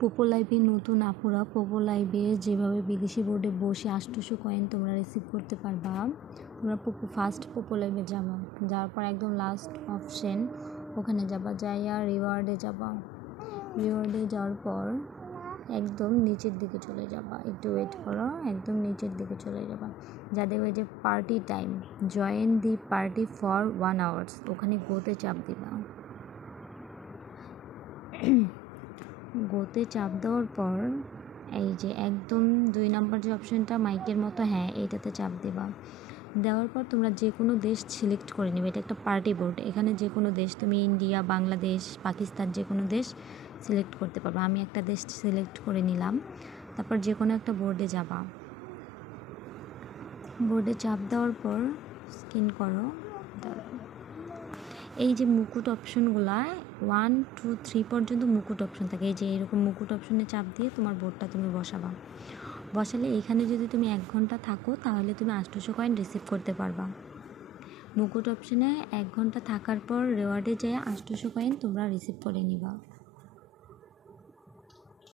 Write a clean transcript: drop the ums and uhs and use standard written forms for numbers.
পোপো লাইভে নতুন আপুরা পোপো লাইভে যেভাবে বিদেশি বোর্ডে বসে 800 কয়েন তোমরা রিসিভ করতে পারবা। তোমরা ফার্স্ট পোপো লাইভে যাবা, যাওয়ার পর একদম লাস্ট অপশন ওখানে যাবা, যাইয়া রিওয়ার্ডে যাবা। রিওয়ার্ডে যাওয়ার পর একদম নিচের দিকে চলে যাবা, একটু ওয়েট করো, একদম নিচের দিকে চলে যাবা, যা দেখবে যে party time, join the party for 1 hours, ওখানে গোতে চাপ দিবা। গোতে চাপ দেওয়ার পর এই যে একদম 2 নম্বর যে অপশানটা মাইকের মতো, হ্যাঁ এইটাতে চাপ দেবা। দেওয়ার পর তোমরা যে কোনো দেশ সিলেক্ট করে নেবে, এটা একটা পার্টি বোর্ড, এখানে যে কোনো দেশ তুমি ইন্ডিয়া, বাংলাদেশ, পাকিস্তান যে কোনো দেশ সিলেক্ট করতে পারবো। আমি একটা দেশ সিলেক্ট করে নিলাম। তারপর যে কোনো একটা বোর্ডে যাবা, বোর্ডে চাপ দেওয়ার পর স্ক্যান করো। এই যে মুকুট অপশনগুলা 1 2 3 পর্যন্ত মুকুট অপশন থাকে, এই যে এরকম মুকুট অপশনে চাপ দিয়ে তোমার বোর্ডটা তুমি বসাবা। বসালে এখানে যদি তুমি 1 ঘন্টা থাকো তাহলে তুমি 800 কয়েন রিসিভ করতে পারবা। মুকুট অপশনে 1 ঘন্টা থাকার পর রিওয়ার্ডে যেয়ে 800 কয়েন তোমরা রিসিভ করে নিবা।